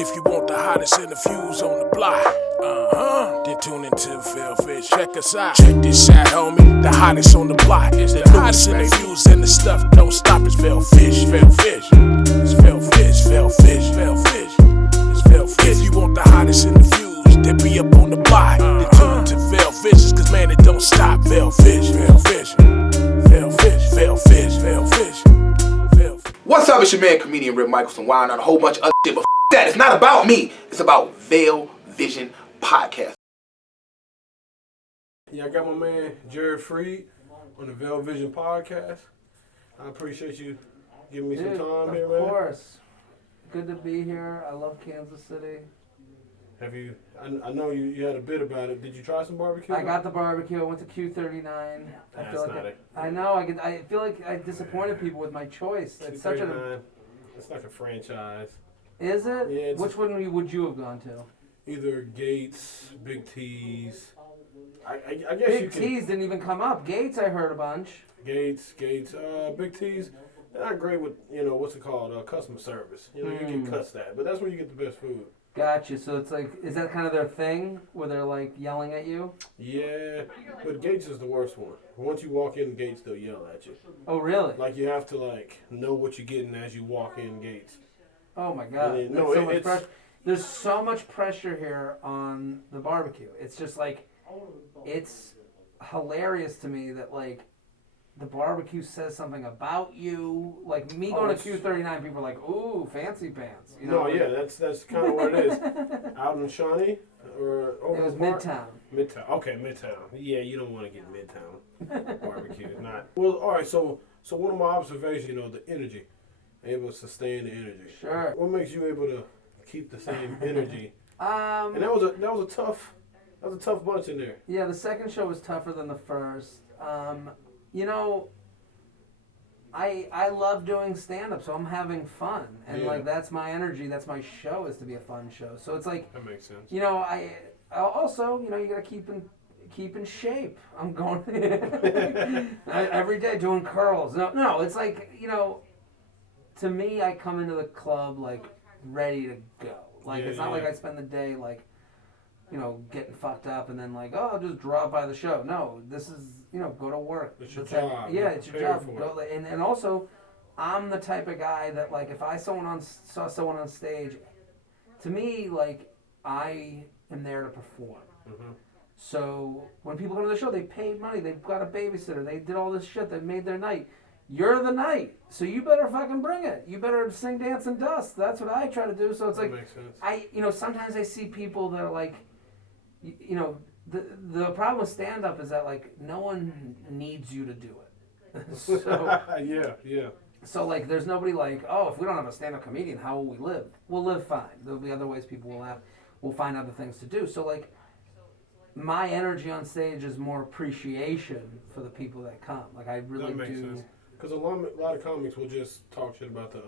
If you want the hottest interviews on the block, then tune into Vellhudson. Check us out. Check this out, homie. The hottest on the block. It's the hottest interviews and the stuff don't stop. It's Vellhudson. It's Vellhudson. It's Vellhudson. If you want the hottest interviews, then be up on the block. Then tune into Vellhudson, cause man, it don't stop. Vellhudson. What's up, it's your man, comedian Rick Michaelson, wilding on a whole bunch of other shit, but that, it's not about me, it's about Vellhudson Podcast. Yeah, I got my man Jared Freid on the Vellhudson Podcast. I appreciate you giving me some time here, man. Of course. Good to be here. I love Kansas City. Have you, I know you had a bit about it. Did you try some barbecue? I got the barbecue. I went to Q39. I know. I feel like I disappointed people with my choice. It's such a. It's like a franchise. Is it? Yeah. Which one would you have gone to? Either Gates, Big T's. I guess Big T's didn't even come up. Gates, I heard a bunch. Gates. Big T's. They're not great with, what's it called? Customer service. You can cuss that, but that's where you get the best food. Gotcha. So it's like, is that kind of their thing where they're like yelling at you? Yeah, but Gates is the worst one. Once you walk in Gates, they'll yell at you. Oh, really? Like you have to know what you're getting as you walk in Gates. Oh my God! There's so much pressure here on the barbecue. It's just like, it's hilarious to me that like the barbecue says something about you. Like me going to Q39, people are like, "Ooh, fancy pants." That's kind of what it is. Out in Shawnee or over it was Midtown. Midtown. Okay, Midtown. Yeah, you don't want to get Midtown barbecue. Not well. All right. So one of my observations, the energy, able to sustain the energy. Sure. What makes you able to keep the same energy? And that was a tough bunch in there. Yeah, the second show was tougher than the first. I love doing stand-up, so I'm having fun. And, that's my energy. That's my show, is to be a fun show. So it's like... That makes sense. I also, you got to keep in shape. I'm going... every day doing curls. No, it's like, to me, I come into the club, ready to go. It's not like I spend the day, getting fucked up and then I'll just drop by the show. No, this is, go to work. It's your job. Yeah, it's your job. And also, I'm the type of guy that if I saw someone on stage, to me, I am there to perform. Mm-hmm. So when people come to the show, they paid money, they've got a babysitter, they did all this shit, they made their night. You're the night, so you better fucking bring it. You better sing, dance, and dust. That's what I try to do. So it's that makes sense. Sometimes I see people that are the problem with stand-up is that no one needs you to do it. So, yeah. So there's nobody if we don't have a stand-up comedian, how will we live? We'll live fine. There'll be other ways people will laugh. We'll find other things to do. So my energy on stage is more appreciation for the people that come. I really that makes do. Sense. Because a lot of comics will just talk shit about the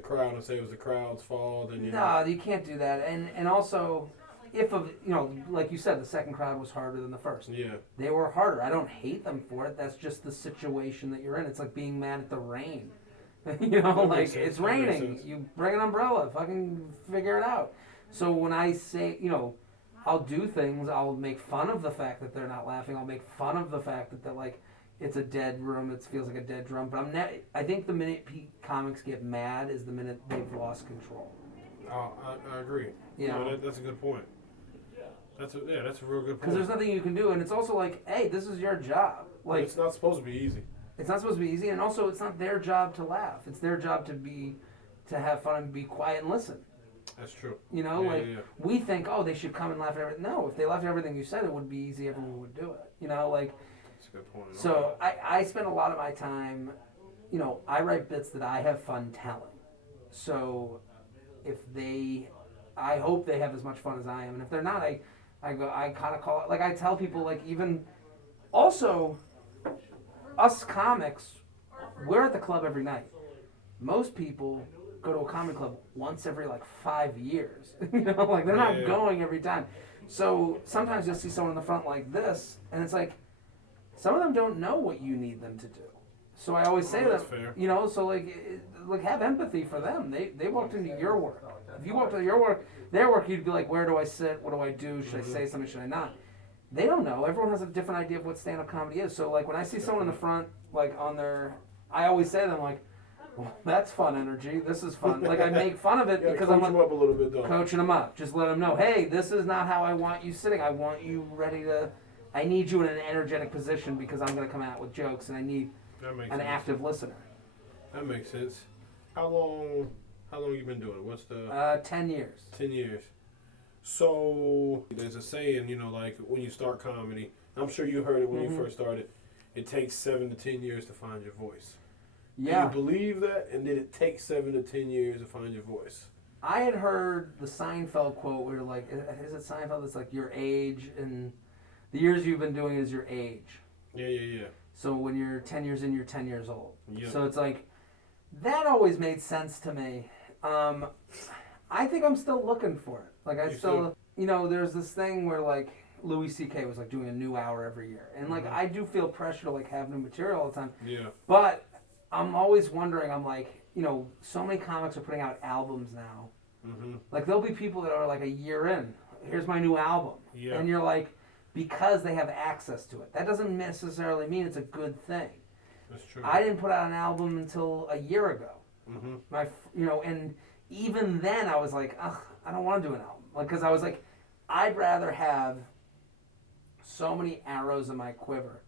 crowd and say it was the crowd's fault. And No, you can't do that. And also, like you said, the second crowd was harder than the first. Yeah. They were harder. I don't hate them for it. That's just the situation that you're in. It's like being mad at the rain. It's raining. You bring an umbrella. Fucking figure it out. So when I say, I'll do things. I'll make fun of the fact that they're not laughing. I'll make fun of the fact that they're it's a dead room. It feels like a dead drum. But I think the minute comics get mad is the minute they've lost control. I agree. That's a good point. That's a real good point. Because there's nothing you can do, and it's also hey, this is your job. It's not supposed to be easy. It's not supposed to be easy, and also it's not their job to laugh. It's their job to have fun and be quiet and listen. That's true. We think, they should come and laugh at everything. No, if they laughed at everything you said, it would be easy. Everyone would do it. That's a good point. So I spend a lot of my time, I write bits that I have fun telling. So I hope they have as much fun as I am, and if they're not, I kind of call it, I tell people, even, also, us comics, we're at the club every night. Most people go to a comedy club once every 5 years. They're not going every time. So sometimes you'll see someone in the front like this, and it's some of them don't know what you need them to do. So I always say that's that, fair. you know, so like have empathy for them. They walked into your work. If you walked into their work, you'd be like, where do I sit? What do I do? Should I say something? Should I not? They don't know. Everyone has a different idea of what stand-up comedy is. So like when I see someone in the front, like on their, I always say to them like, well, that's fun energy. This is fun. Like I make fun of it because I'm coach them up a little bit though. coaching them up. Just let them know, hey, this is not how I want you sitting. I want you ready to. I need you in an energetic position because I'm going to come out with jokes, and I need an active listener. That makes sense. How long you been doing it? What's the 10 years. 10 years. So there's a saying, you know, like when you start comedy, I'm sure you heard it when you first started. It takes 7 to 10 years to find your voice. Yeah. Do you believe that? And did it take 7 to 10 years to find your voice? I had heard the Seinfeld quote where like, is it Seinfeld? It's like your age and the years you've been doing is your age. Yeah. So when you're 10 years in, you're 10 years old. Yeah. So it's like, that always made sense to me. I think I'm still looking for it. Like I still, you know, there's this thing where like Louis C.K. was like doing a new hour every year. And like, I do feel pressure to like have new material all the time. Yeah. But I'm always wondering, I'm like, you know, so many comics are putting out albums now. Like there'll be people that are like a year in, here's my new album. Yeah. And you're like, because they have access to it. That doesn't necessarily mean it's a good thing. That's true. I didn't put out an album until a year ago. You know, and even then I was like, ugh, I don't want to do an album. Like, because I was like, I'd rather have so many arrows in my quiver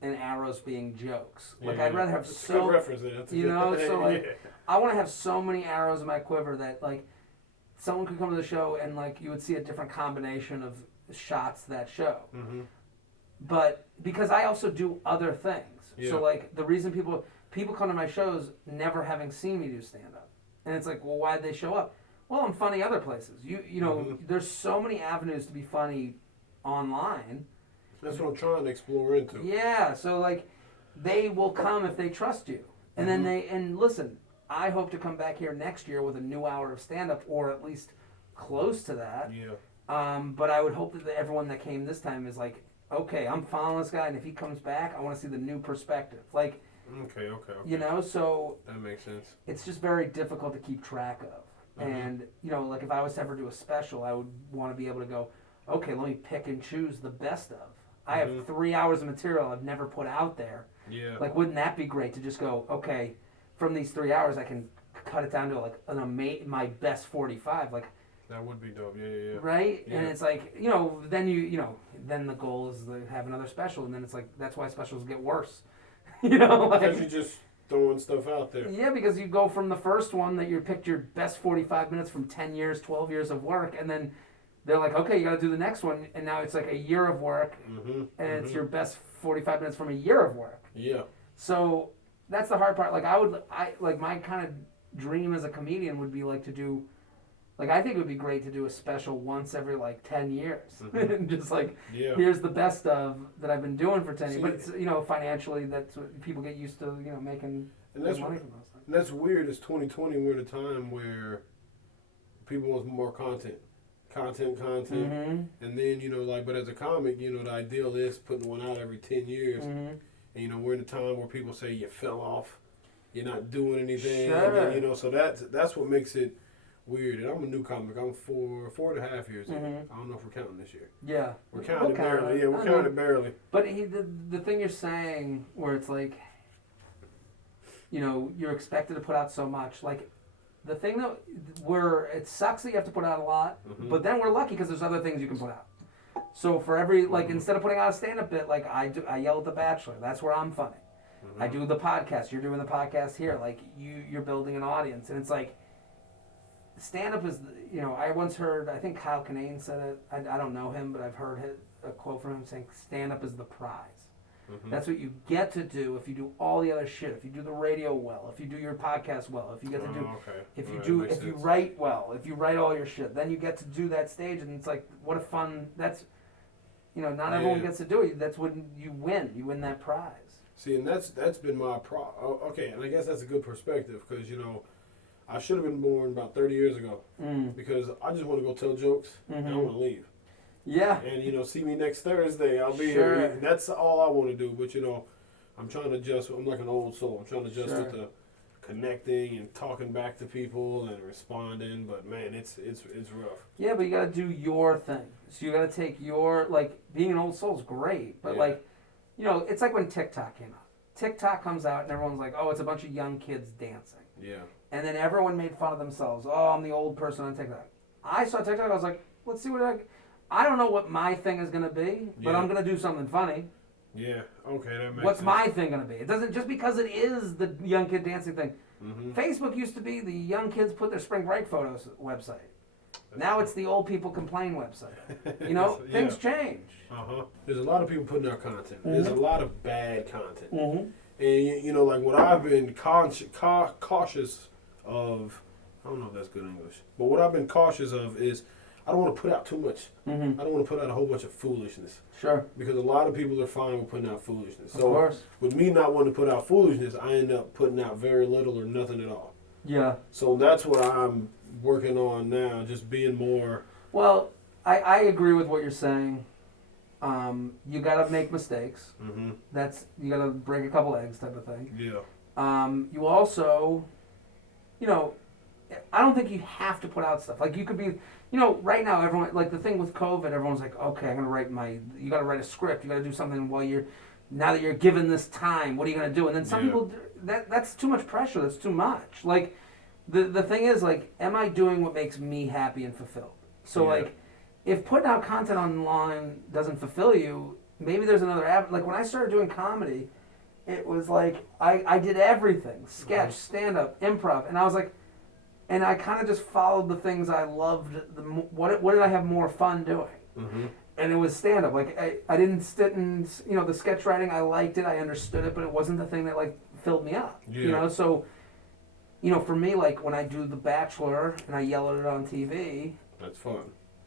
than arrows being jokes. Like, I'd rather have that's a good reference there. That's a you good know, thing. so like, I want to have so many arrows in my quiver that like, someone could come to the show and like, you would see a different combination of shots that show. But because I also do other things. So like the reason people come to my shows never having seen me do stand up. And it's like, well, why'd they show up? Well, I'm funny other places. You know, there's so many avenues to be funny online. That's what I'm trying to explore into. Yeah, so like they will come if they trust you. And then and listen, I hope to come back here next year with a new hour of stand up or at least close to that. Yeah. But I would hope that everyone that came this time is like, okay, I'm following this guy, and if he comes back, I want to see the new perspective. Like, Okay. you know, so That makes sense. it's just very difficult to keep track of. And, you know, like if I was to ever do a special, I would want to be able to go, okay, let me pick and choose the best of. I have 3 hours of material I've never put out there. Yeah. Like, wouldn't that be great to just go, okay, from these 3 hours, I can cut it down to like my best 45. Like, That would be dope. Yeah. right? Yeah. And it's like, you know, then the goal is to have another special, and then it's like, that's why specials get worse. You know, Because like, you're just throwing stuff out there. yeah, because you go from the first one that you picked your best 45 minutes from 10 years, 12 years of work, and then they're like, okay, you got to do the next one, and now it's like a year of work, and it's your best 45 minutes from a year of work. Yeah. So that's the hard part. Like like my kind of dream as a comedian would be like to do, like I think it would be great to do a special once every like 10 years, and just like here's the best of that I've been doing for 10 years. But it's, you know, financially that's what people get used to, you know, making money from those things. And that's weird. It's 2020. We're at a time where people want more content, and then, you know, like, but as a comic, you know, the ideal is putting one out every 10 years. And, you know, we're in a time where people say you fell off, you're not doing anything. Sure. And then, you know, so that's what makes it weird. And I'm a new comic. I'm 4.5 years in. I don't know if we're counting this year. Yeah. We're counting barely. Yeah, we're counting barely. But the thing you're saying where it's like, you know, you're expected to put out so much. Like, the thing that it sucks that you have to put out a lot, but then we're lucky because there's other things you can put out. So for every, like, instead of putting out a stand-up bit, like I yell at The Bachelor. That's where I'm funny. I do the podcast. You're doing the podcast here. Like, you're building an audience. And it's like, stand-up is, you know, I once heard, I think Kyle Kinane said it. I don't know him, but I've heard a quote from him saying, stand-up is the prize. That's what you get to do if you do all the other shit. If you do the radio well, if you do your podcast well, if you get to do, if you write well, if you write all your shit, then you get to do that stage, and it's like, what a fun. That's, you know, not everyone gets to do it. That's when you win. You win that prize. See, and that's been my okay, and I guess that's a good perspective because, you know, I should have been born about 30 years ago because I just want to go tell jokes and I want to leave. Yeah. And, you know, see me next Thursday. I'll be here. That's all I want to do. But, you know, I'm trying to adjust. I'm like an old soul. I'm trying to adjust with the connecting and talking back to people and responding. But man, it's rough. Yeah, but you got to do your thing. So you got to take your, like, being an old soul is great, but like, you know, it's like when TikTok came out. TikTok comes out and everyone's like, oh, it's a bunch of young kids dancing. Yeah. And then everyone made fun of themselves. Oh, I'm the old person on TikTok. I saw TikTok. I was like, let's see what I don't know what my thing is going to be, but I'm going to do something funny. Yeah. Okay, that makes sense. My thing going to be? It doesn't, just because it is the young kid dancing thing. Mm-hmm. Facebook used to be the young kids put their spring break photos website. Now it's the old people complain website. You know, things change. There's a lot of people putting out content. Mm-hmm. There's a lot of bad content. Mm-hmm. And, you know, like what I've been cautious of, I don't know if that's good English, but what I've been cautious of is I don't want to put out too much. Mm-hmm. I don't want to put out a whole bunch of foolishness. Sure. Because a lot of people are fine with putting out foolishness. So of course. With me not wanting to put out foolishness, I end up putting out very little or nothing at all. Yeah. So that's what I'm working on now, just being more... Well, I agree with what you're saying. You got to make mistakes. Mm-hmm. You got to break a couple eggs type of thing. Yeah. You also, you know, I don't think you have to put out stuff. Like, you could be, you know, right now, everyone, like the thing with COVID, everyone's like, okay, I'm going to you got to write a script. You got to do something now that you're given this time, what are you going to do? And then some people, that's too much pressure. That's too much. Like, the thing is, like, am I doing what makes me happy and fulfilled? So, like, if putting out content online doesn't fulfill you, maybe there's another avenue. Like, when I started doing comedy, it was like, I did everything. Sketch, stand-up, improv. And I was like, and I kind of just followed the things I loved. What did I have more fun doing? Mm-hmm. And it was stand-up. Like, I didn't sit and, you know, the sketch writing, I liked it, I understood it, but it wasn't the thing that, like, filled me up. Yeah. You know, so... You know, for me, like, when I do The Bachelor and I yell at it on TV... That's fun.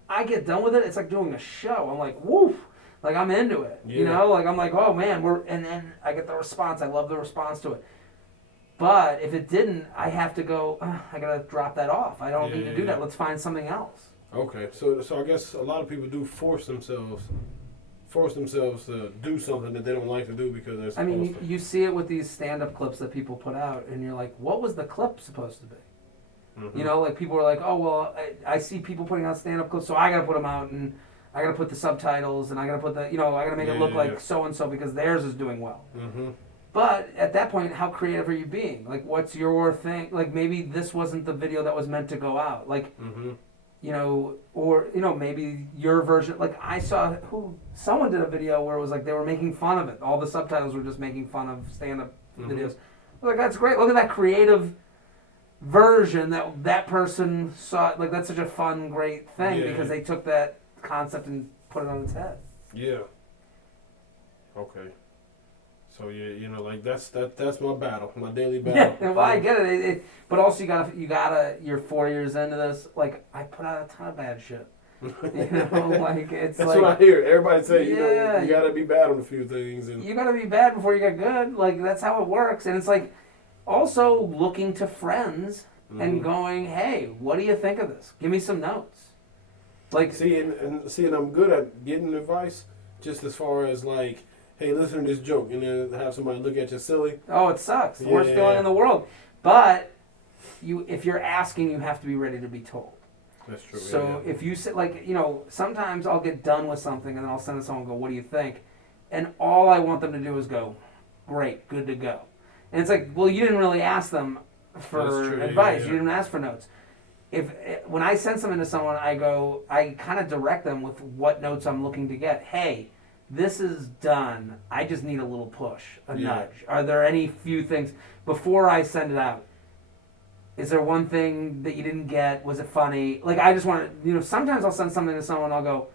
I get done with it, it's like doing a show. I'm like, woof! Like, I'm into it. Yeah. You know? Like, I'm like, oh, man, and then I get the response. I love the response to it. But if it didn't, I have to go, I got to drop that off. I don't need to do that. Let's find something else. Okay. So I guess a lot of people do force themselves to do something that they don't like to do because they're supposed to. You see it with these stand-up clips that people put out, and you're like, what was the clip supposed to be? Mm-hmm. You know, like, people are like, oh, well, I see people putting out stand-up clips, so I got to put them out, and I got to put the subtitles, and I got to put I got to make it look like so-and-so because theirs is doing well. Mm-hmm. But at that point, how creative are you being? Like, what's your thing? Like, maybe this wasn't the video that was meant to go out. Like, you know, or, you know, maybe your version, like, I saw someone did a video where it was like they were making fun of it. All the subtitles were just making fun of stand-up videos. I was like, that's great. Look at that creative version that person saw. Like, that's such a fun, great thing because they took that concept and put it on its head. Yeah. Okay. So you know, like that's my battle, my daily battle. Yeah, well, I get it. But also you gotta. You're 4 years into this. Like, I put out a ton of bad shit. You know, like it's that's like, what I hear. Everybody say, you know, you gotta be bad on a few things, and you gotta be bad before you get good. Like, that's how it works. And it's like also looking to friends and going, hey, what do you think of this? Give me some notes. Like, and I'm good at getting advice, just as far as like, hey, listen to this joke, and then have somebody look at you silly. Oh, it sucks. The worst feeling in the world. But if you're asking, you have to be ready to be told. That's true. So if you sit, like, you know, sometimes I'll get done with something, and then I'll send it to someone and go, what do you think? And all I want them to do is go, great, good to go. And it's like, well, you didn't really ask them for advice. You didn't ask for notes. When I send something to someone, I kind of direct them with what notes I'm looking to get. Hey, this is done. I just need a little push, a nudge. Are there any few things before I send it out? Is there one thing that you didn't get? Was it funny? Like, I just want to, you know, sometimes I'll send something to someone, I'll go,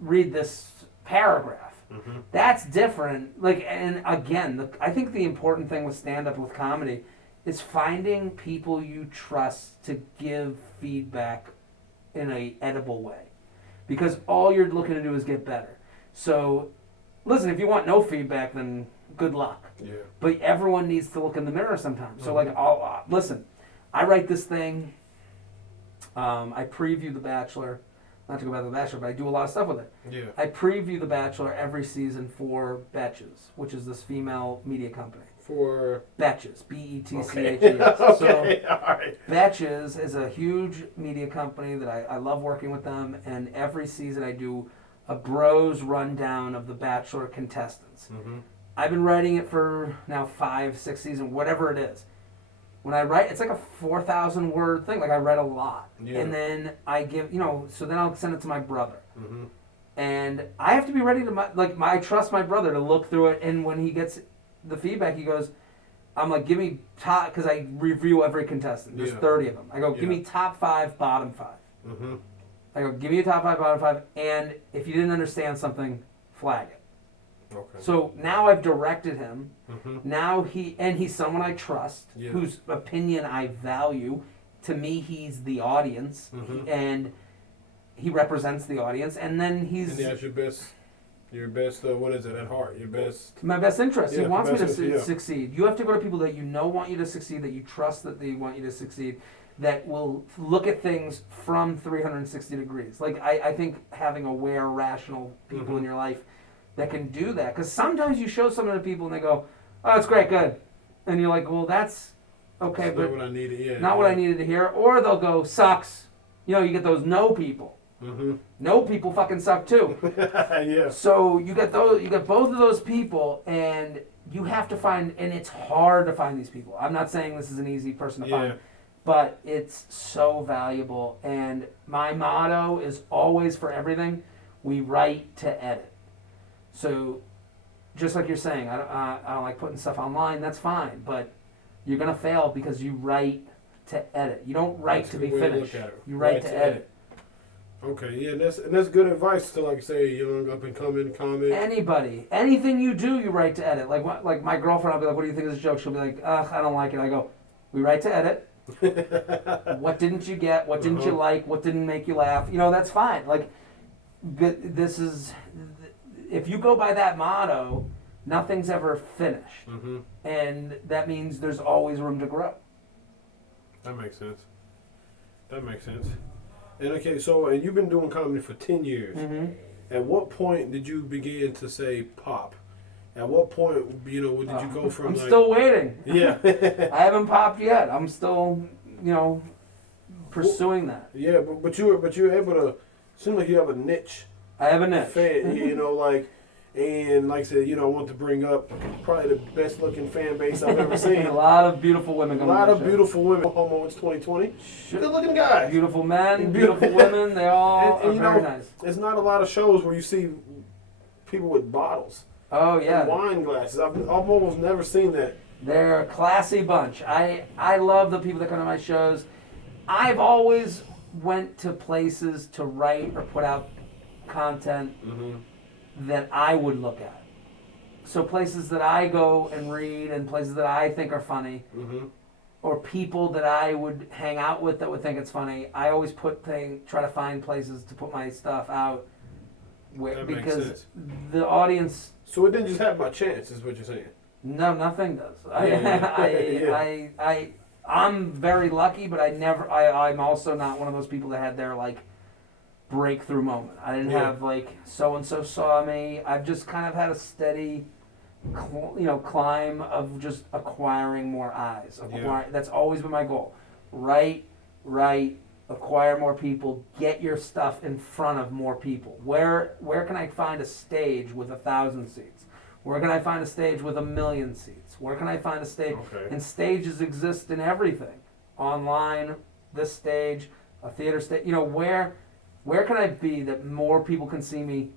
read this paragraph. Mm-hmm. That's different. Like, and again, I think the important thing with stand-up, with comedy, is finding people you trust to give feedback in a edible way. Because all you're looking to do is get better. So, listen, if you want no feedback, then good luck. Yeah. But everyone needs to look in the mirror sometimes. So, like, listen, I write this thing. I preview The Bachelor. not to go back to The Bachelor, but I do a lot of stuff with it. Yeah. I preview The Bachelor every season for Betches, which is this female media company. For Betches, Betches. okay, So, all right. Betches is a huge media company that I love working with them, and every season I do a bros rundown of The Bachelor contestants. Mm-hmm. I've been writing it for now 5, 6 seasons, whatever it is. When I write, it's like a 4,000 word thing. Like I write a lot, Yeah. and then I give, so then I'll send it to my brother, Mm-hmm. and I have to be ready to I trust my brother to look through it, and when he gets the feedback, he goes, I'm like, give me top, because I review every contestant. There's 30 of them. I go, give me top 5, bottom 5. Mm-hmm. I go, give me a top 5, bottom 5, and if you didn't understand something, flag it. Okay. So now I've directed him. Mm-hmm. Now he's someone I trust, Yeah. whose opinion I value. To me, he's the audience, Mhm. and he represents the audience. And then he's And that's your best, what is it, at heart? Your best. my best interest. He Yeah, wants me to best interest, yeah. succeed. You have to go to people that you know want you to succeed, that you trust that they want you to succeed, that will look at things from 360 degrees. Like I think having aware, rational people Mhm. in your life that can do that. Because sometimes you show something to people and they go, oh, it's great, good. And you're like, well, that's okay, That's but not what I needed. Yeah. not what I needed to hear. Or they'll go, sucks. You get those no people. Mm-hmm. No people fucking suck too. Yeah. So you get both of those people, and you have to find, and it's hard to find these people. I'm not saying this is an easy person to Yeah. find, but it's so valuable. And my motto is always, for everything, we write to edit. So just like you're saying, I don't like putting stuff online. That's fine, but you're gonna fail because you write to edit. You don't write That's a to be good way to look finished. at it. You write Write to to edit. Okay, yeah, and that's good advice to, like, say, young up and coming comic. Anybody, anything you do, you write to edit. Like my girlfriend, I'll be like, "What do you think of this joke?" She'll be like, "Ugh, I don't like it." I go, "We write to edit. What didn't you get? What didn't you like? What didn't make you laugh? That's fine. Like, this is, if you go by that motto, nothing's ever finished, Mm-hmm. and that means there's always room to grow." That makes sense. And okay, so, and you've been doing comedy for 10 years. Mm-hmm. At what point did you begin to say pop? At what point, did you go from I'm like... still waiting. Yeah. I haven't popped yet. I'm still, pursuing that. Yeah, but you're able to, seem like you have a niche I have a niche. fan, and like I said, I want to bring up probably the best looking fan base I've ever seen. A lot of beautiful women A coming lot to of the show. beautiful women. Homo, it's 2020. Good looking guys. Beautiful men, beautiful women, they all And are very nice. There's not a lot of shows where you see people with bottles Oh and yeah. wine glasses. I've almost never seen that. They're a classy bunch. I love the people that come to my shows. I've always went to places to write or put out content that I would look at. So places that I go and read, and places that I think are funny, or people that I would hang out with that would think it's funny. I always try to find places to put my stuff out, That makes because sense. the audience. So it didn't just happen by chance, is what you're saying. No, nothing does. Yeah. I'm very lucky, but I'm also not one of those people that had their breakthrough moment. I didn't have so and so saw me. I've just kind of had a steady, climb of just acquiring more eyes. That's always been my goal. Write, acquire more people, get your stuff in front of more people. Where can I find a stage with 1,000 seats? Where can I find a stage with 1,000,000 seats? Where can I find a stage? Okay. And stages exist in everything. Online, this stage, a theater stage. Where can I be that more people can see me?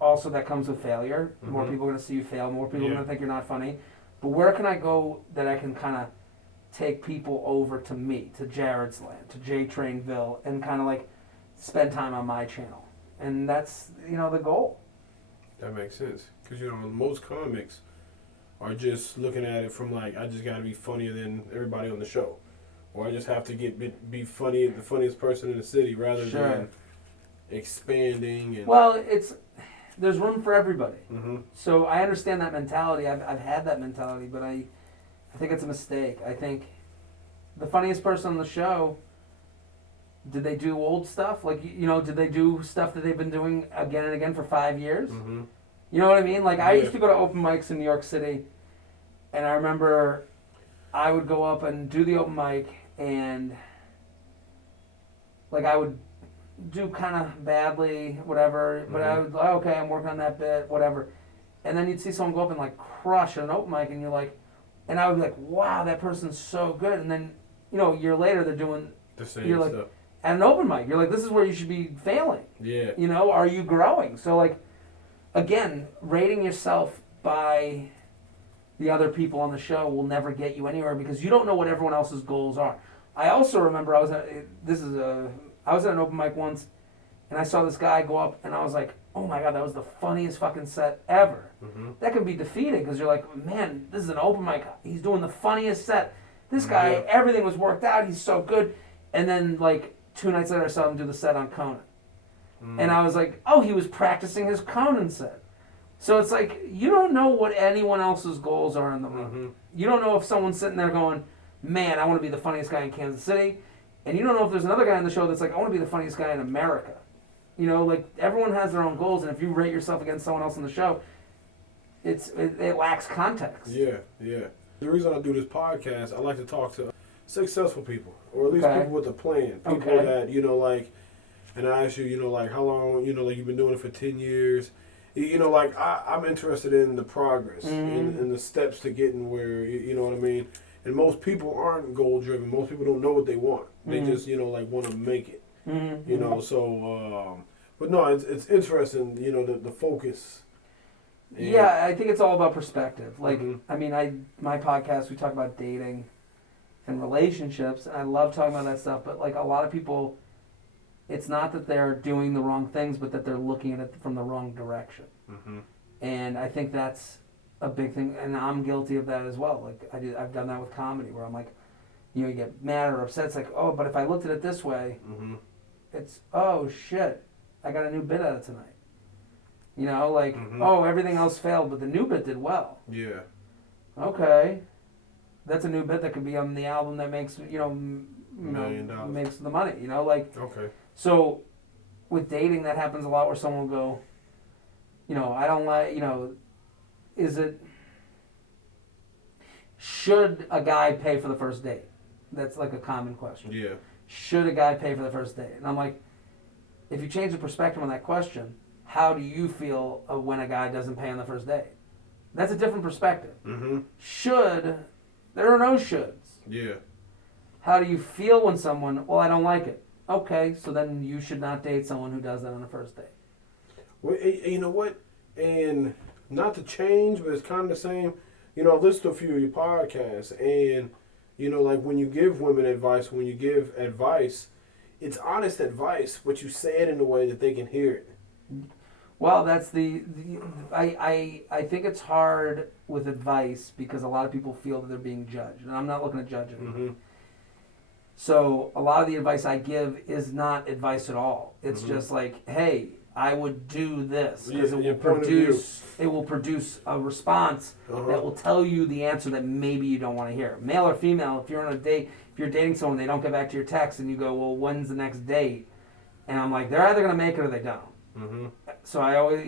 Also, that comes with failure. More people are going to see you fail. More people are going to think you're not funny. But where can I go that I can kind of take people over to me, to Jared's Land, to J Trainville, and kind of spend time on my channel? And that's, the goal. That makes sense. Because, most comics are just looking at it from I just got to be funnier than everybody on the show. Or I just have to be funny, the funniest person in the city, rather than expanding. And well, there's room for everybody. Mm-hmm. So I understand that mentality. I've had that mentality, but I think it's a mistake. I think the funniest person on the show did they do old stuff? Like, did they do stuff that they've been doing again and again for 5 years? Mm-hmm. You know what I mean? Like, I used to go to open mics in New York City, and I remember I would go up and do the open mic, and, like, I would do kind of badly, whatever, but I would, okay, I'm working on that bit, whatever. And then you'd see someone go up and, like, crush an open mic, and you're like, and I would be like, wow, that person's so good. And then, a year later, they're doing the same stuff. At an open mic, you're like, this is where you should be failing. Yeah. Are you growing? So, like, again, rating yourself by the other people on the show will never get you anywhere because you don't know what everyone else's goals are. I also remember I was at an open mic once, and I saw this guy go up, and I was like, oh my God, that was the funniest fucking set ever. Mm-hmm. That can be defeating because you're like, man, this is an open mic. He's doing the funniest set. This guy, everything was worked out. He's so good. And then, like, 2 nights later, I saw him do the set on Conan. And I was like, oh, he was practicing his Conan set. So it's like, you don't know what anyone else's goals are in the room. Mm-hmm. You don't know if someone's sitting there going, man, I want to be the funniest guy in Kansas City. And you don't know if there's another guy on the show that's like, I want to be the funniest guy in America. Like, everyone has their own goals, and if you rate yourself against someone else on the show, it lacks context. Yeah. The reason I do this podcast, I like to talk to successful people, or at least people with a plan. People that, like, and I ask you, like, how long, like, you've been doing it for 10 years. Like, I'm interested in the progress and the steps to getting where, you know what I mean? And most people aren't goal-driven. Most people don't know what they want. They just, like, want to make it. So, but no, it's interesting, the focus. And yeah, I think it's all about perspective. Like, I mean, my podcast, we talk about dating and relationships, and I love talking about that stuff, but, like, a lot of people, it's not that they're doing the wrong things, but that they're looking at it from the wrong direction. Mm-hmm. And I think that's a big thing, and I'm guilty of that as well. Like, I've done that with comedy, where I'm like, you get mad or upset. It's like, oh, but if I looked at it this way, it's, oh, shit, I got a new bit out of tonight. Oh, everything else failed, but the new bit did well. Yeah. Okay. That's a new bit that could be on the album that makes, $1 million. Makes the money, Okay. So, with dating, that happens a lot where someone will go, I don't like, should a guy pay for the first date? That's like a common question. Yeah. Should a guy pay for the first date? And I'm like, if you change the perspective on that question, how do you feel when a guy doesn't pay on the first date? That's a different perspective. Mm-hmm. There are no shoulds. Yeah. How do you feel when someone, well, I don't like it. Okay, so then you should not date someone who does that on the first date. Well, you know what? And not to change, but it's kind of the same. I've listened to a few of your podcasts, and, like, when you give women advice, it's honest advice, but you say it in a way that they can hear it. Well, that's I think it's hard with advice because a lot of people feel that they're being judged, and I'm not looking to judge anyone. Mm-hmm. So a lot of the advice I give is not advice at all. It's just like, hey, I would do this because it will produce a response that will tell you the answer that maybe you don't want to hear. Male or female, if you're on a date, if you're dating someone, they don't get back to your text, and you go, well, when's the next date? And I'm like, they're either gonna make it or they don't. Mm-hmm. So I always,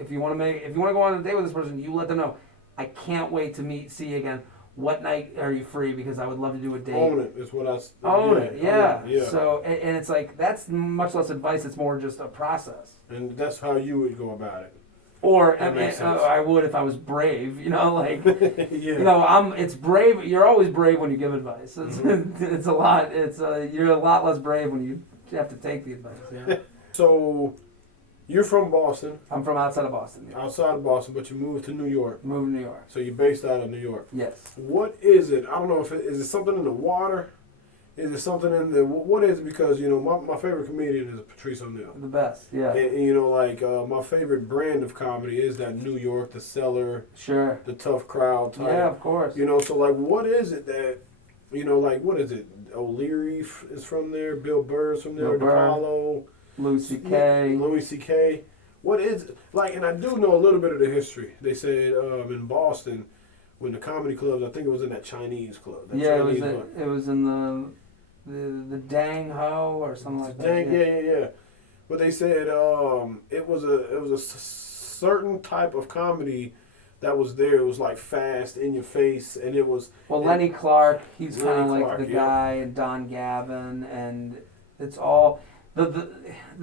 if you want to go on a date with this person, you let them know, I can't wait to see you again. What night are you free? Because I would love to do a date. Own it is what I... Own it, yeah. So, and it's like, that's much less advice. It's more just a process. And that's how you would go about it. Or, I would if I was brave, it's brave. You're always brave when you give advice. It's a lot, you're a lot less brave when you have to take the advice, yeah. So... You're from Boston. I'm from outside of Boston. Yeah. Outside of Boston, but you moved to New York. Moved to New York. So you're based out of New York. Yes. What is it? I don't know if is it something in the water? Is it something in the... What is it? Because, my favorite comedian is Patrice O'Neal. The best, yeah. And my favorite brand of comedy is that New York, the cellar. Sure. The tough crowd type. Yeah, of course. So, like, what is it that... what is it? O'Leary is from there. Bill Burr's from there. DePaulo. Louis C.K. What is it? Like, and I do know a little bit of the history. They said in Boston, when the comedy clubs, I think it was in that Chinese club. It was in the dang ho or something like that. Dang, yeah. But they said it was a certain type of comedy that was there. It was like fast, in your face, and it was. Well, Lenny Clark, he's kind of like Clark, the guy, and Don Gavin, and it's all the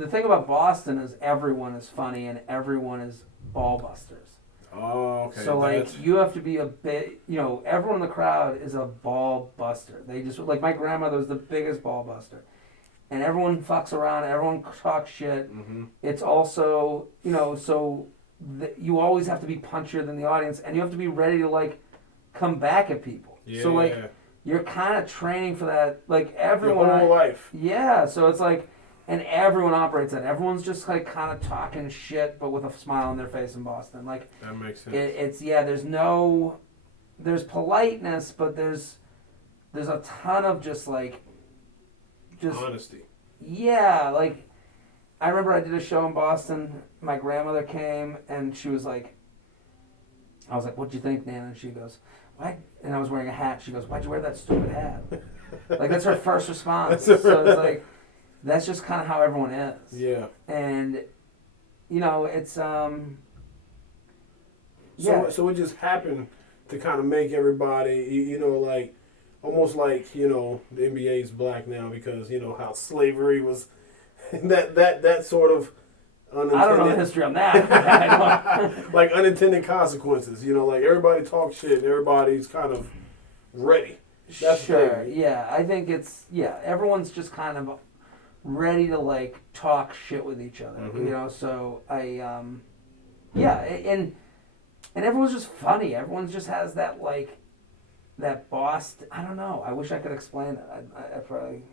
thing about Boston is everyone is funny and everyone is ball busters. Oh, okay. So like you have to be a bit, everyone in the crowd is a ball buster. They just like my grandmother was the biggest ball buster, and everyone fucks around, everyone talks shit. Mm-hmm. It's also so you always have to be punchier than the audience, and you have to be ready to like come back at people. Yeah. So like you're kind of training for that. Like everyone, your whole life. Yeah. So it's like. And everyone operates that. Everyone's just like kind of talking shit, but with a smile on their face in Boston. Like that makes sense. There's politeness, but there's a ton of just honesty. Yeah, like I remember I did a show in Boston. My grandmother came and she was like, I was like, "What'd you think, Nan?" And she goes, "Why?" And I was wearing a hat. She goes, "Why'd you wear that stupid hat?" Like that's her first response. So it's like. That's just kind of how everyone is. Yeah. And, it's, So it just happened to kind of make everybody, like, almost like, the NBA's black now because, how slavery was, that sort of unintended. I don't know the history on that. Like unintended consequences, like everybody talks shit and everybody's kind of ready. That's sure, yeah. I think everyone's just kind of ready to like talk shit with each other, so I and everyone's just funny. Everyone just has that like that Boston. I don't know. I wish I could explain it. I probably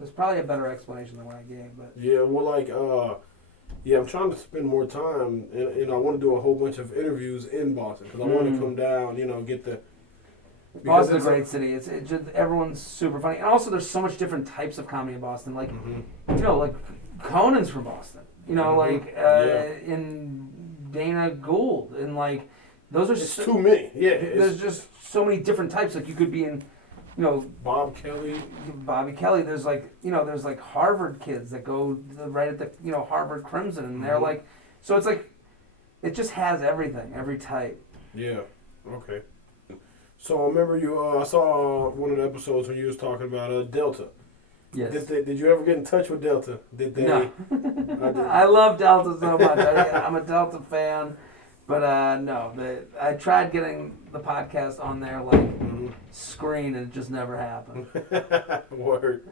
there's probably a better explanation than what I gave, but yeah, well, like I'm trying to spend more time, and I want to do a whole bunch of interviews in Boston because I want to come down, get the. Boston's a great city. It's just everyone's super funny, and also there's so much different types of comedy in Boston. Like, like Conan's from Boston. In Dana Gould, and like those are too many. Yeah, there's just so many different types. Like you could be in, Bobby Kelly. There's like there's like Harvard kids that go right at the Harvard Crimson, and they're like, so it's like, it just has everything, every type. Yeah. Okay. So I remember I saw one of the episodes when you was talking about Delta. Yes. Did you ever get in touch with Delta? Did they? No. I love Delta so much. I'm a Delta fan, but no. I tried getting the podcast on their screen, and it just never happened. Word.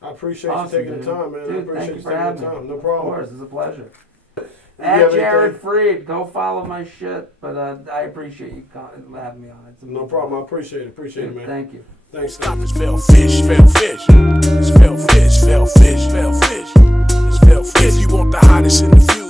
I appreciate you taking the time, man. Dude, I appreciate thank you for taking having the time. me. No problem. Of course, it's a pleasure. At Jared Freid, go follow my shit. But I appreciate you having me on. It's no problem. I appreciate it, man. Thank you. Thanks. Stop, it's fell fish. It's fell fish. It's fell fish. It's fell fish. It's fell fish. If you want the hottest in the